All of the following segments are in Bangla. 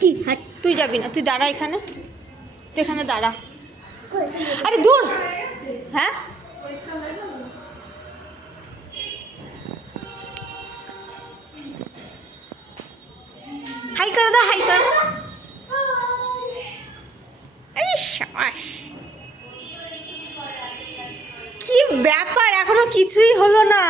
কি? হাট তুই যাবি না তুই দাঁড়া এখানে। তুই এখানে দাঁড়া। আরে দূর! হ্যাঁ? হাই করে দাও হাই করে দাও। আরে সাবাস। কি ব্যাপার? এখনও কিছুই হলো না।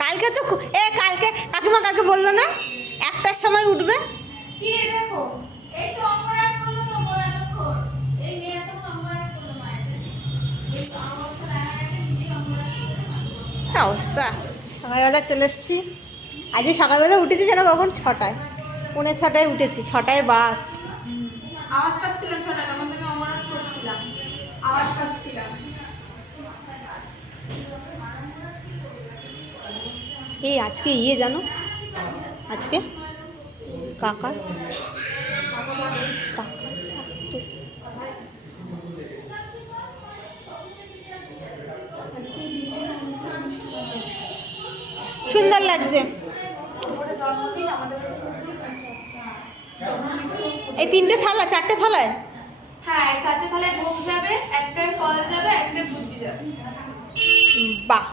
কালকে তো এ কালকে কাকিমা কাকে বলল না? একটার সময় উঠবে। অবস্থা সকালবেলা চলে এসেছি। আজকে সকালবেলা উঠেছি যেন কখন? ছটায়। পৌনে ছটায় উঠেছি। ছটায় বাস। আওয়াজ পাচ্ছিলাম ছোটা তখন থেকে অঙ্গরাজ করছিলাম। আওয়াজ পাচ্ছিলাম। এই আজকে ইয়ে জানো? আজকে? কাকার কাকার সুন্দর লাগছে। এই তিনটে থালা চারটে থালায়? হ্যাঁ চারটে থালায় ভোগ যাবে একটায় ফল যাবে একটায় ভুজি যাবে। বাহ।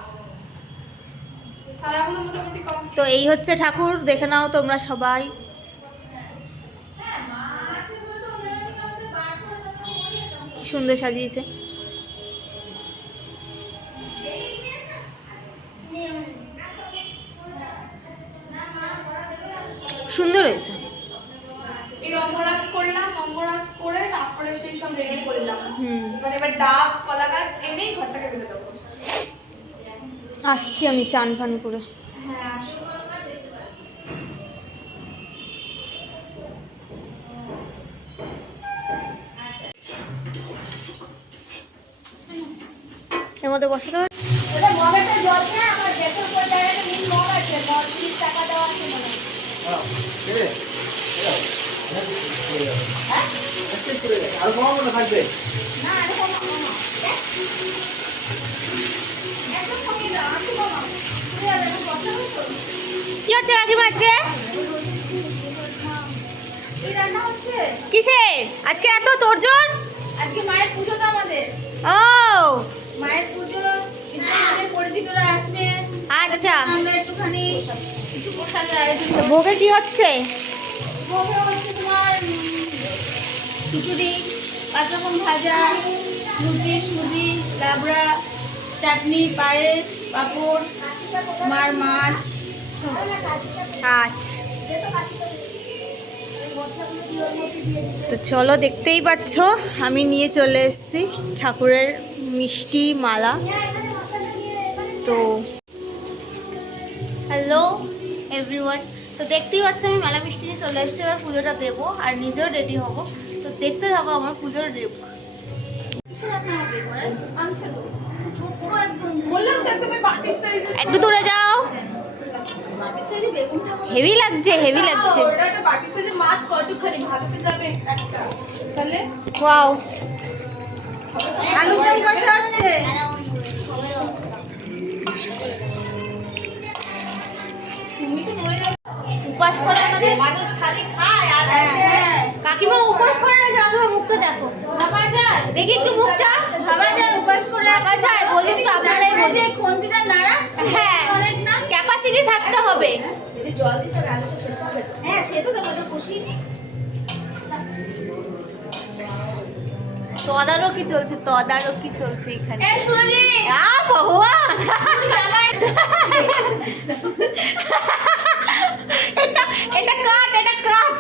তো এই হচ্ছে ঠাকুর দেখে নাও তোমরা সবাই। সুন্দর সাজিয়েছে। সুন্দর হয়েছে। করলাম করে তারপরে সেই সব রেডি করলাম। এবার ডাব কলা গাছ এনেই ঘরটাকে বেঁধে দেবো। আসছি আমি চান ফান করে। হ্যাঁ আসো এর মধ্যে বসাতে মনে হয়। আর কমাবো থাকবে। না এটা কমা কমা একদম কমিয়ে দাও একটু কমা তুমি আর এখন বসাবো তো কি হচ্ছে কাকিমা আজকে? কিসের? আজকে এত তোরজোর আজকে মায়ের পুজো তো আমাদের। ও। মায়ের পুজো পরিচিতরা আসবে। আচ্ছা। আমরা একটুখানি একটু প্রসাদের আয়োজন ভোগে কি হচ্ছে? ভোগে হচ্ছে তোমার খিচুড়ি পাঁচ রকম ভাজা লুচি সুজি লাবড়া চাটনি, পায়েস, পাঁপড়, মার মাছ আচ্ছা তো চলো দেখতেই পাচ্ছ, আমি নিয়ে চলে এসেছি ঠাকুরের মিষ্টি মালা। তো হ্যালো এভরিওয়ান, তো দেখতেই পাচ্ছ আমি মালা মিষ্টি নিয়ে চলে এসেছি, এবার পুজোটা দেবো আর নিজেও রেডি হব। তো দেখতে থাকো আমার পুজোর একটু দূরে যাও। হেভি লাগছে হেভি লাগছে। ওয়াও আলু চাল কষা উপাস করে মানে মানুষ খালি খায় আর হ্যাঁ। কাকিমা উপাস করে না মুখটা দেখো। যায় দেখি একটু মুখটা। ভাবা যায় উপাস করে ভাবা যায়, বলুন তো আপনারাই বলুন। খন্তিটা নাড়াচ্ছে হ্যাঁ অনেক না? ক্যাপাসিটি থাকতে হবে। জল দিতে সেদ্ধ হবে। হ্যাঁ তো ওটা কষিয়ে নি তদারকি চলছে তদারকি চলছে এখানে। এ সুরজি! আ ভগবান! এটা এটা কাট এটা কাট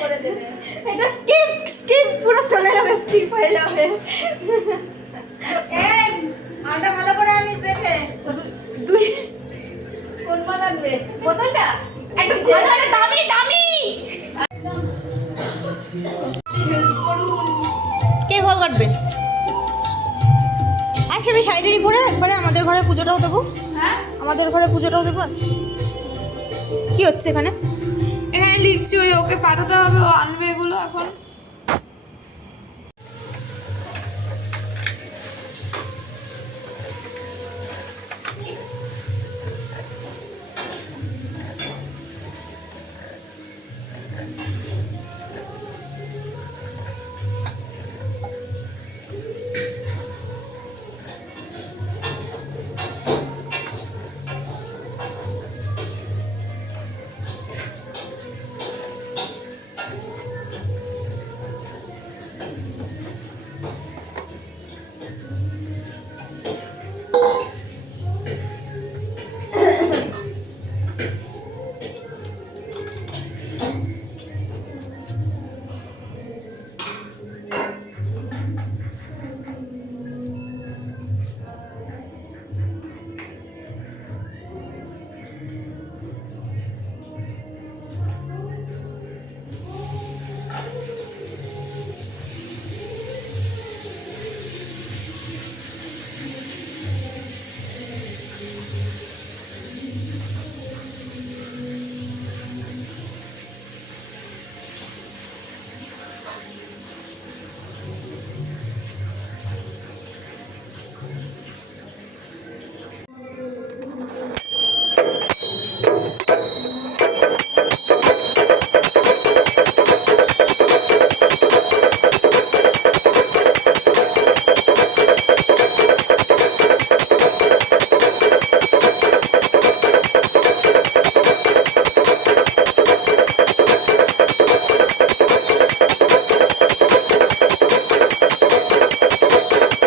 করে দেবে। এটা স্কিপ স্কিপ পুরো চলে যাবে স্কিপ হয়ে যাবে। এই ভালো করে আনিস দেখে। দুই কোন মাল আনবে? বোতলটা? একটু ভালো একটা দামি দামি। কে ফল কাটবে? আচ্ছা আমি শাড়ি পরে একবারে আমাদের ঘরে পুজোটাও দেবো। হ্যাঁ? আমাদের ঘরে পুজোটাও দেবো আসছি। কি হচ্ছে এখানে? এখানে লিখছি ওই ওকে পাঠাতে হবে ও আনবে এগুলো এখন।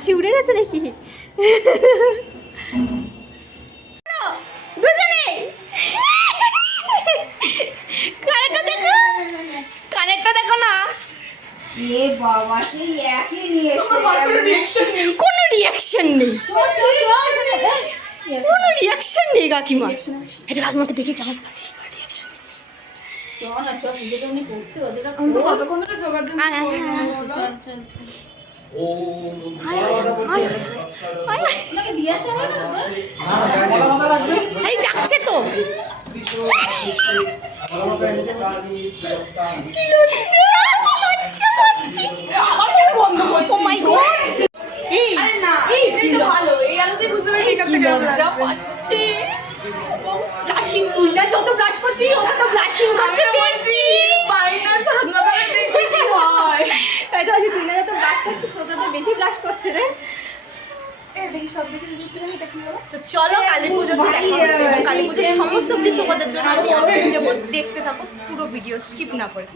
হাসি উড়ে গেছে নাকি? দুজনে! কানেরটা দেখো! কানেরটা দেখো না। এ বাবা সেই একই নিয়ে এসেছে। কোনো রিয়াকশন নেই। কোনো রিয়াকশন নেই। কাকিমা। এটা কাকিমাকে দেখে কেমন চল। বলছি। এই ডাকছে তো। ব্লাশিং তুই না যত ব্লাশ করছিস ওটা তো ব্লাশিং করছে বেশি পারি না ছাদনা তারা দেখতে কি হয় তাই তো আজ তুই না যত ব্লাশ করছিস ব্লাশ করছে রে। তো চলো কালী পুজোতে দেখা কালী পুজোর সমস্ত ক্লিপ তোমাদের জন্য আমি দেবো। দেখতে থাকো পুরো ভিডিও স্কিপ না করে।